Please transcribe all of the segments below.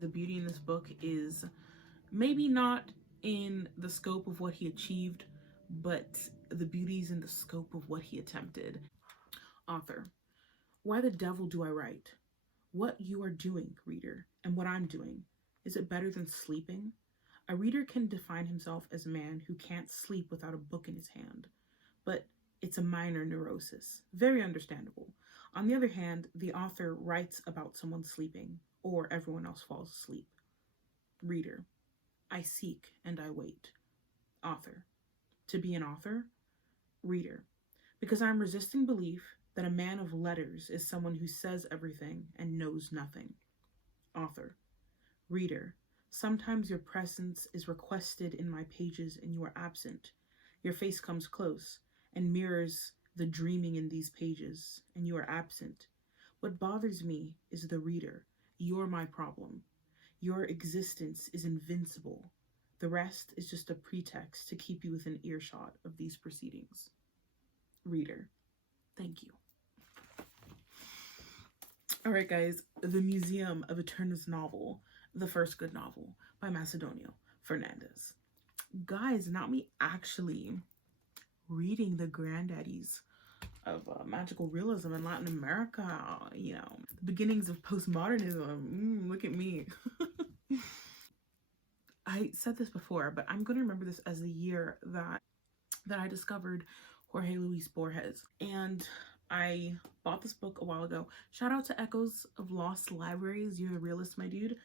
The beauty in this book is maybe not in the scope of what he achieved, but the beauty is in the scope of what he attempted. Author: why the devil do I write? What you are doing, reader, and what I'm doing, is it better than sleeping? A reader can define himself as a man who can't sleep without a book in his hand, but it's a minor neurosis. Very understandable. On the other hand, the author writes about someone sleeping, or everyone else falls asleep. Reader: I seek and I wait. Author: to be an author? Reader: because I'm resisting belief that a man of letters is someone who says everything and knows nothing. Author: reader: sometimes your presence is requested in my pages and you are absent. Your face comes close and mirrors the dreaming in these pages, and you are absent. What bothers me is the reader. You're my problem. Your existence is invincible. The rest is just a pretext to keep you within earshot of these proceedings. Reader: thank you. All right, guys, The Museum of Eterna's novel, the first good novel by Macedonio, Fernández. Guys, not me actually reading the granddaddies of magical realism in Latin America, you know, the beginnings of postmodernism. Look at me. I said this before, but I'm going to remember this as the year that I discovered Jorge Luis Borges. And I bought this book a while ago. Shout out to Echoes of Lost Libraries. You're the realist, my dude.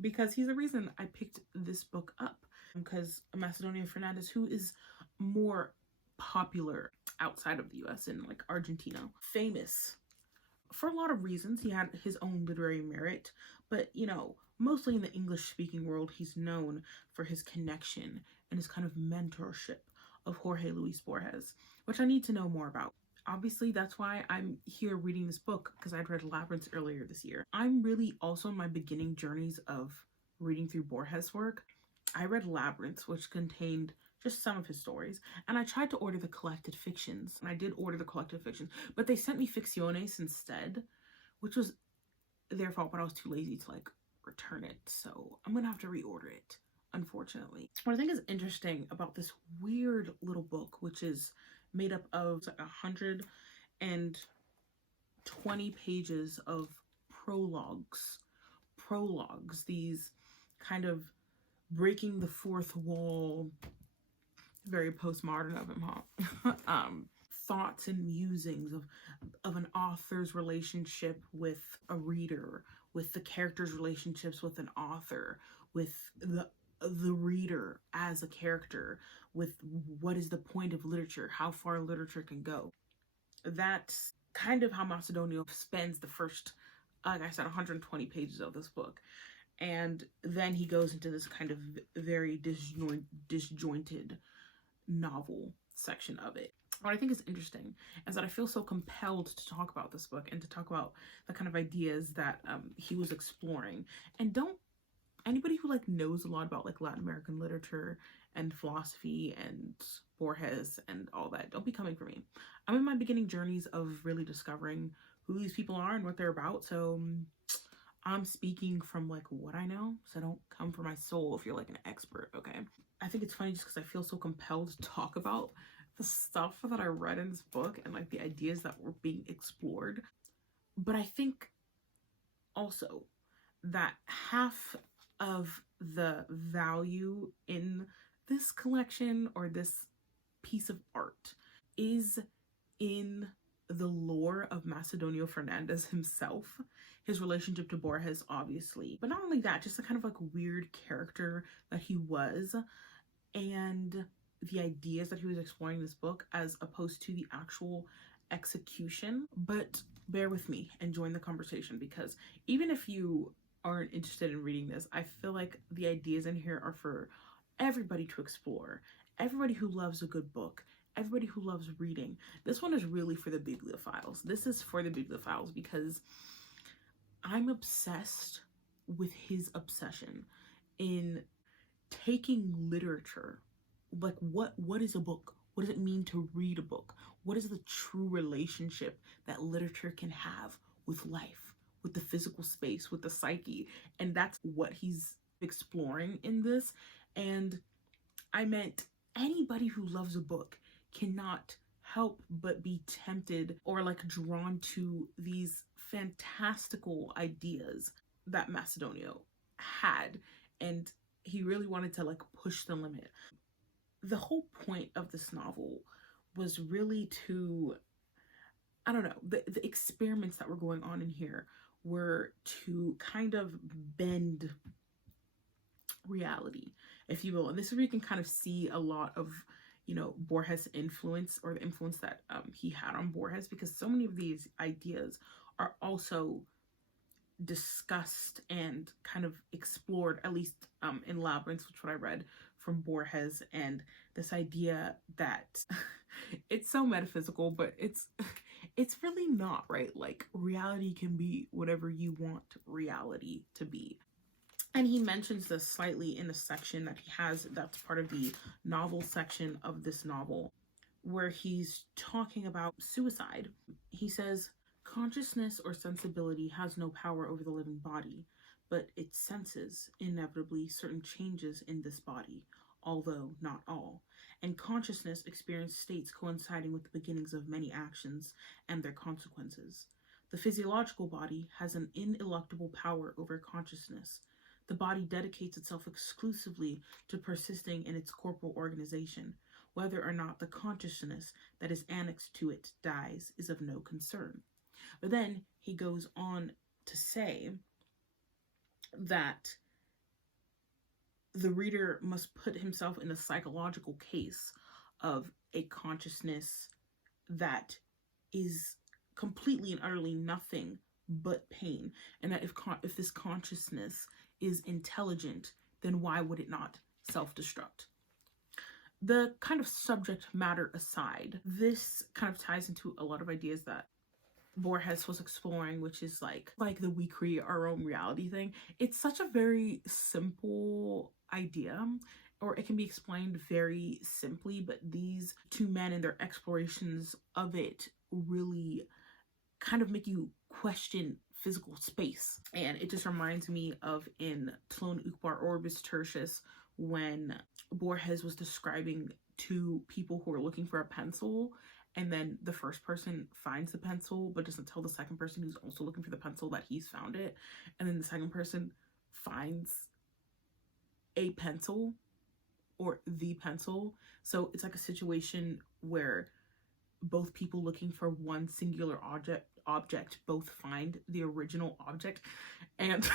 Because he's the reason I picked this book up. Because Macedonio Fernández, who is more popular outside of the US in like Argentina, famous for a lot of reasons. He had his own literary merit, but you know, mostly in the English speaking world, he's known for his connection and his kind of mentorship of Jorge Luis Borges, which I need to know more about. Obviously, that's why I'm here reading this book, because I'd read Labyrinth earlier this year. I'm really also in my beginning journeys of reading through Borges' work. I read Labyrinth, which contained just some of his stories, and I tried to order the collected fictions, and I did order the collected fictions, but they sent me ficciones instead, which was their fault, but I was too lazy to like return it, so I'm gonna have to reorder it, unfortunately. What I think is interesting about this weird little book, which is made up of 120 pages of prologues, these kind of breaking the fourth wall, very postmodern of him, huh? Thoughts and musings of an author's relationship with a reader, with the character's relationships with an author, with the reader as a character, with what is the point of literature, how far literature can go. That's kind of how Macedonio spends the first, like I said, 120 pages of this book. And then he goes into this kind of very disjointed novel section of it. What I think is interesting is that I feel so compelled to talk about this book and to talk about the kind of ideas that he was exploring. And anybody who like knows a lot about like Latin American literature and philosophy and Borges and all that, don't be coming for me. I'm in my beginning journeys of really discovering who these people are and what they're about, so I'm speaking from like what I know, so don't come for my soul if you're like an expert, okay? I think it's funny just because I feel so compelled to talk about the stuff that I read in this book and like the ideas that were being explored. But I think also that half of the value in this collection or this piece of art is in the lore of Macedonio Fernández himself, his relationship to Borges, obviously, but not only that, just the kind of like weird character that he was, and the ideas that he was exploring in this book as opposed to the actual execution. But bear with me and join the conversation, because even if you aren't interested in reading this, I feel like the ideas in here are for everybody to explore, everybody who loves a good book, everybody who loves reading. This one is really for the bibliophiles. This is for the bibliophiles because I'm obsessed with his obsession in taking literature. Like what is a book? What does it mean to read a book? What is the true relationship that literature can have with life, with the physical space, with the psyche. And that's what he's exploring in this. And I meant anybody who loves a book cannot help but be tempted or like drawn to these fantastical ideas that Macedonio had. And he really wanted to like push the limit. The whole point of this novel was really to, I don't know, the experiments that were going on in here were to kind of bend reality, if you will. And this is where you can kind of see a lot of, you know, Borges' influence, or the influence that he had on Borges, because so many of these ideas are also discussed and kind of explored, at least in Labyrinth, which what I read from Borges. And this idea that it's so metaphysical, but it's really not, right? Like, reality can be whatever you want reality to be. And he mentions this slightly in the section that he has, that's part of the novel section of this novel, where he's talking about suicide. He says, consciousness or sensibility has no power over the living body, but it senses, inevitably, certain changes in this body, although not all. And consciousness experiences states coinciding with the beginnings of many actions and their consequences. The physiological body has an ineluctable power over consciousness. The body dedicates itself exclusively to persisting in its corporal organization. Whether or not the consciousness that is annexed to it dies is of no concern. But then he goes on to say that the reader must put himself in the psychological case of a consciousness that is completely and utterly nothing but pain. And that if this consciousness is intelligent, then why would it not self-destruct? The kind of subject matter aside, this kind of ties into a lot of ideas that Borges was exploring, which is like the we create our own reality thing. It's such a very simple idea, or it can be explained very simply, but these two men and their explorations of it really kind of make you question physical space. And it just reminds me of in Tlon Uqbar Orbis Tertius, when Borges was describing two people who are looking for a pencil, and then the first person finds the pencil but doesn't tell the second person who's also looking for the pencil that he's found it, and then the second person finds a pencil or the pencil. So it's like a situation where both people looking for one singular object both find the original object. And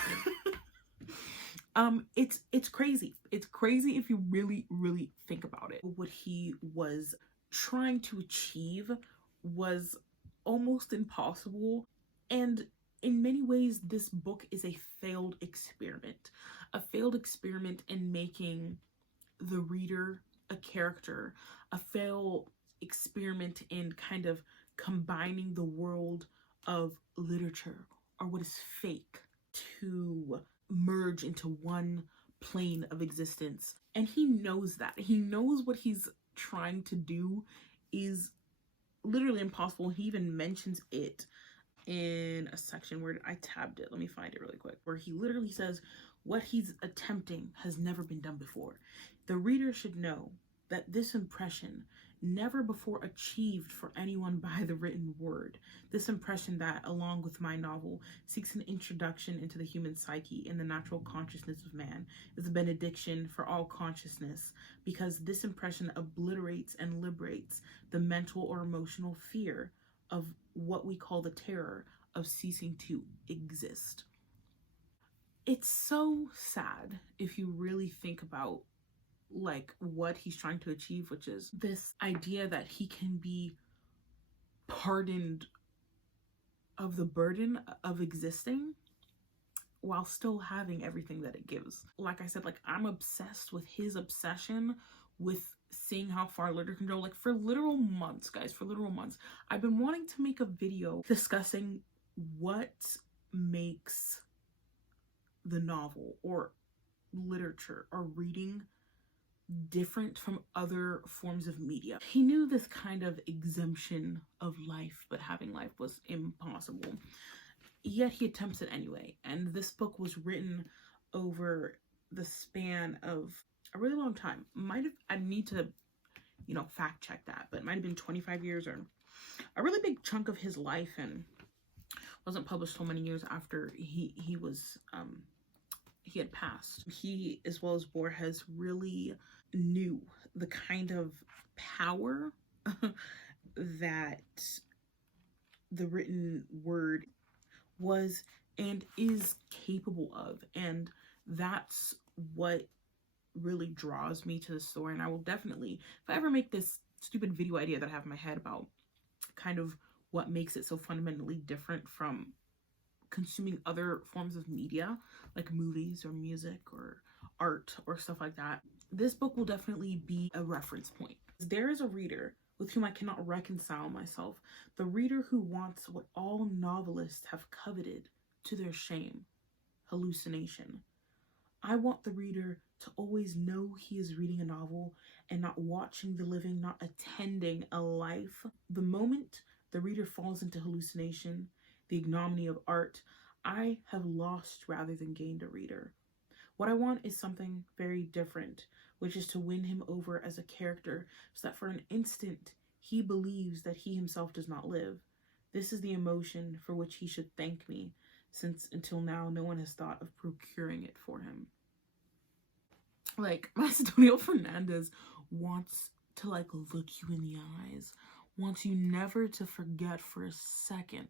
it's crazy. It's crazy if you really think about it. What he was trying to achieve was almost impossible, and in many ways this book is a failed experiment in making the reader a character, a failed experiment in kind of combining the world of literature, or what is fake, to merge into one plane of existence. And he knows that. He knows what he's trying to do is literally impossible. He even mentions it in a section where I tabbed it. Let me find it really quick. Where he literally says, what he's attempting has never been done before. The reader should know that this impression, never before achieved for anyone by the written word, this impression that, along with my novel, seeks an introduction into the human psyche and the natural consciousness of man, is a benediction for all consciousness, because this impression obliterates and liberates the mental or emotional fear of what we call the terror of ceasing to exist. It's so sad if you really think about like what he's trying to achieve, which is this idea that he can be pardoned of the burden of existing while still having everything that it gives. Like I said, like, I'm obsessed with his obsession with seeing how far literature can go. Like, for literal months, guys, for literal months, I've been wanting to make a video discussing what makes the novel or literature or reading different from other forms of media. He knew this kind of exemption of life, but having life was impossible. yet he attempts it anyway. And this book was written over the span of a really long time. I need to, fact check that, but it might have been 25 years or a really big chunk of his life, and wasn't published so many years after he had passed. He, as well as Borges, really knew the kind of power that the written word was and is capable of, and that's what really draws me to the story. And I will definitely, if I ever make this stupid video idea that I have in my head about kind of what makes it so fundamentally different from consuming other forms of media like movies or music or art or stuff like that, this book will definitely be a reference point. There is a reader with whom I cannot reconcile myself, the reader who wants what all novelists have coveted to their shame: hallucination. I want the reader to always know he is reading a novel and not watching the living, not attending a life. The moment the reader falls into hallucination, the ignominy of art, I have lost rather than gained a reader. What I want is something very different, which is to win him over as a character so that for an instant he believes that he himself does not live. This is the emotion for which he should thank me, since until now no one has thought of procuring it for him. Like, Macedonio Fernández wants to look you in the eyes, wants you never to forget for a second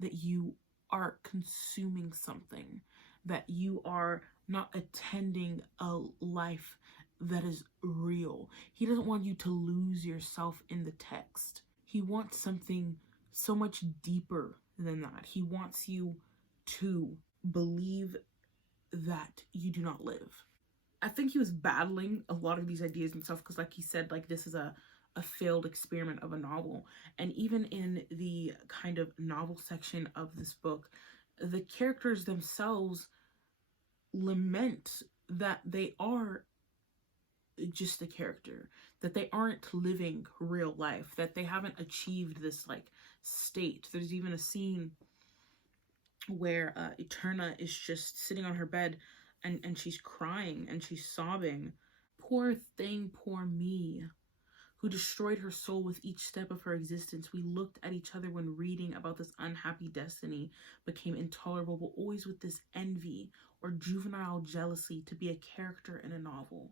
that you are consuming something, that you are not attending a life that is real. He doesn't want you to lose yourself in the text. He wants something so much deeper than that. He wants you to believe that you do not live. I think he was battling a lot of these ideas and stuff because, like he said, this is a failed experiment of a novel. And even in the kind of novel section of this book, the characters themselves lament that they are just a character, that they aren't living real life, that they haven't achieved this state. There's even a scene where Eterna is just sitting on her bed and she's crying and she's sobbing. Poor thing, poor me, who destroyed her soul with each step of her existence. We looked at each other when reading about this unhappy destiny became intolerable, but always with this envy or juvenile jealousy to be a character in a novel.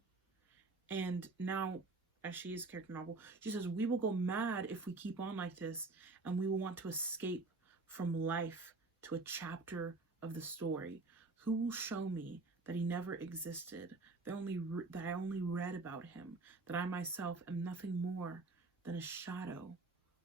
And now, as she is a character novel, she says, we will go mad if we keep on like this, and we will want to escape from life to a chapter of the story. Who will show me that he never existed, that I only read about him, that I myself am nothing more than a shadow,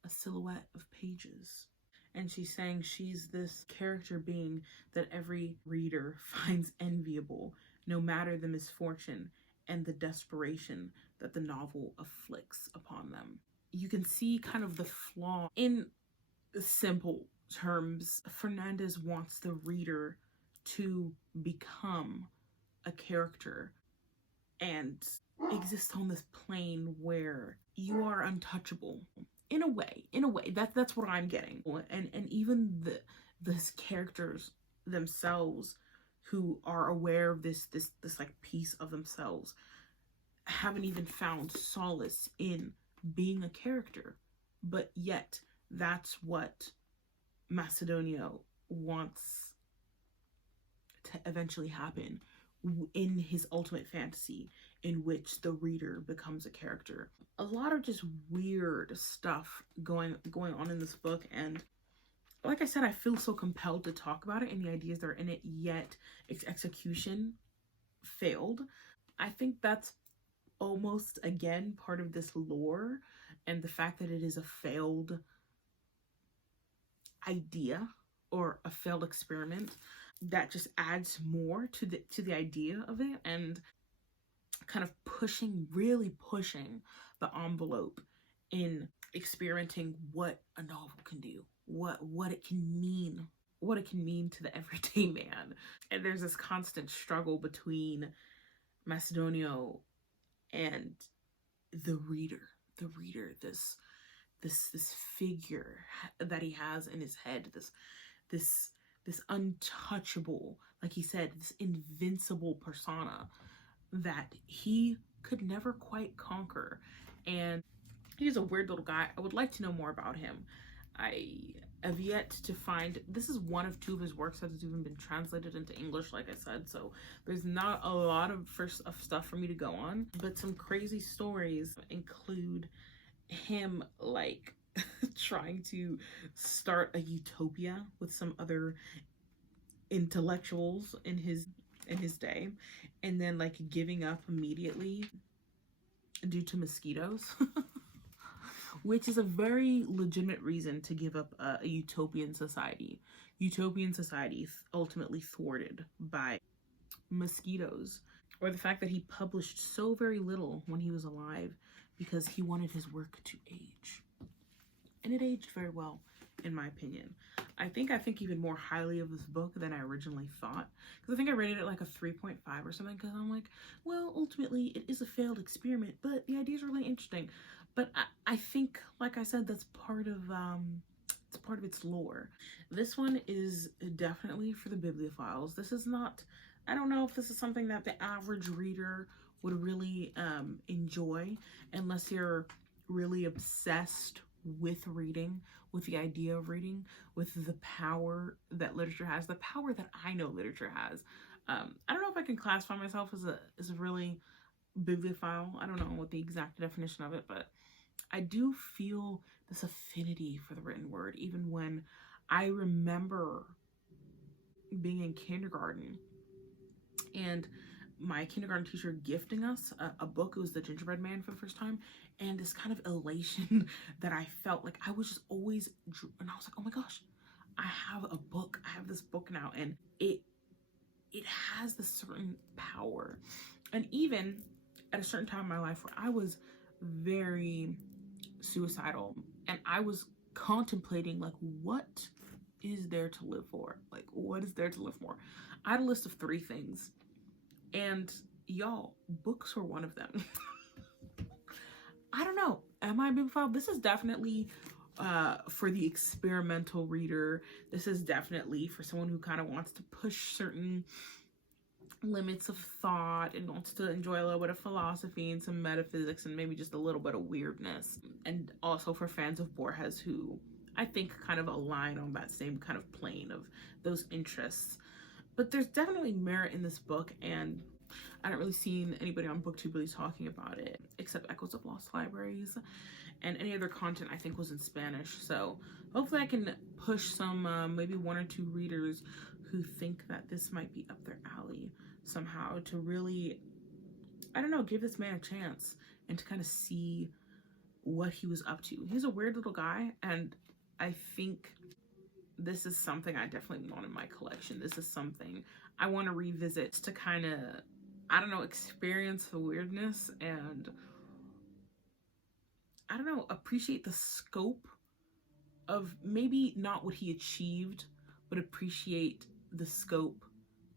a silhouette of pages? And she's saying she's this character being that every reader finds enviable, no matter the misfortune and the desperation that the novel afflicts upon them. You can see kind of the flaw. In simple terms, Fernández wants the reader to become a character and exist on this plane where you are untouchable. In a way, that's what I'm getting. And even the characters themselves, who are aware of this piece of themselves, haven't even found solace in being a character. But yet, that's what Macedonio wants to eventually happen in his ultimate fantasy, in which the reader becomes a character. A lot of just weird stuff going on in this book, and like I said, I feel so compelled to talk about it and the ideas that are in it, yet its execution failed. I think that's almost, again, part of this lore, and the fact that it is a failed idea or a failed experiment that just adds more to the idea of it, and kind of really pushing the envelope in experimenting what a novel can do, what it can mean to the everyday man. And there's this constant struggle between Macedonio and the reader, this figure that he has in his head, this this untouchable, like he said, this invincible persona that he could never quite conquer. And he's a weird little guy. I would like to know more about him. I have yet to find, this is one of 2 of his works that has even been translated into English, like I said, so there's not a lot of stuff for me to go on, but some crazy stories include him like trying to start a utopia with some other intellectuals in his day, and then like giving up immediately due to mosquitoes. Which is a very legitimate reason to give up a utopian society. Utopian society ultimately thwarted by mosquitoes. Or the fact that he published so very little when he was alive because he wanted his work to age. And it aged very well, in my opinion. I think even more highly of this book than I originally thought. Because I think I rated it like a 3.5 or something. Because I'm like, well, ultimately it is a failed experiment, but the idea is really interesting. But I think, like I said, that's part of it's part of its lore. This one is definitely for the bibliophiles. This is not, I don't know if this is something that the average reader would really enjoy, unless you're really obsessed with reading, with the idea of reading, with the power that literature has, the power that I know literature has. I don't know if I can classify myself as a really bibliophile. I don't know what the exact definition of it, but I do feel this affinity for the written word, even when I remember being in kindergarten and my kindergarten teacher gifting us a book. It was The Gingerbread Man for the first time, and this kind of elation that I felt. Like I was just always, and I was like, oh my gosh, I have a book. I have this book now, and it has this certain power. And even at a certain time in my life where I was very suicidal and I was contemplating, like, what is there to live for? Like, what is there to live for? I had a list of 3 things, and y'all, books were one of them. I don't know. Am I a bibliophile? This is definitely for the experimental reader. This is definitely for someone who kind of wants to push certain limits of thought and wants to enjoy a little bit of philosophy and some metaphysics and maybe just a little bit of weirdness. And also for fans of Borges, who I think kind of align on that same kind of plane of those interests. But there's definitely merit in this book, and I haven't really seen anybody on BookTube really talking about it, except Echoes of Lost Libraries, and any other content I think was in Spanish. So hopefully I can push some maybe 1 or 2 readers who think that this might be up their alley somehow, to really, I don't know, give this man a chance and to kind of see what he was up to. He's a weird little guy, and I think this is something I definitely want in my collection. This is something I want to revisit to kind of, I don't know, experience the weirdness and, I don't know, appreciate the scope of maybe not what he achieved, but appreciate the scope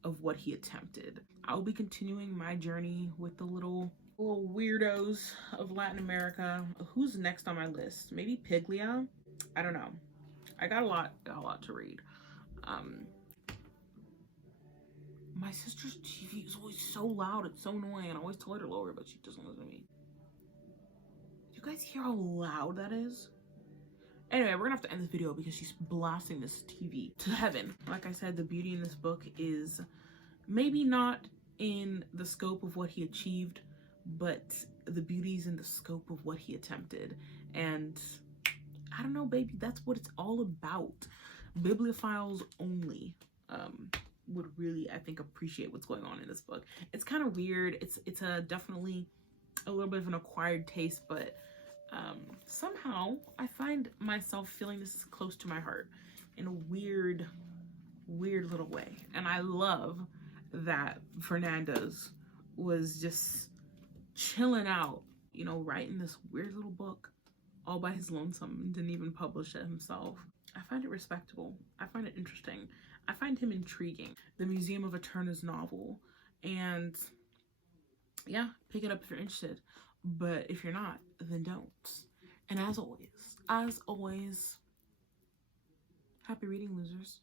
of what he attempted. I'll be continuing my journey with the little weirdos of Latin America. Who's next on my list? Maybe Piglia? I don't know. I got a lot to read. My sister's TV is always so loud. It's so annoying. I always tell her to lower it, but she doesn't listen to me. Do you guys hear how loud that is? Anyway, we're gonna have to end this video because she's blasting this TV to heaven. Like I said, the beauty in this book is maybe not in the scope of what he achieved, but the beauty's in the scope of what he attempted. And I don't know, baby, that's what it's all about. Bibliophiles only would really, I think, appreciate what's going on in this book. It's kind of weird. It's a definitely a little bit of an acquired taste, but somehow I find myself feeling this is close to my heart in a weird little way. And I love that Fernández was just chilling out, you know, writing this weird little book all by his lonesome and didn't even publish it himself. I find it respectable. I find it interesting. I find him intriguing. The Museum of Eterna's novel. And yeah, pick it up if you're interested. But if you're not, then don't. And as always, happy reading, losers.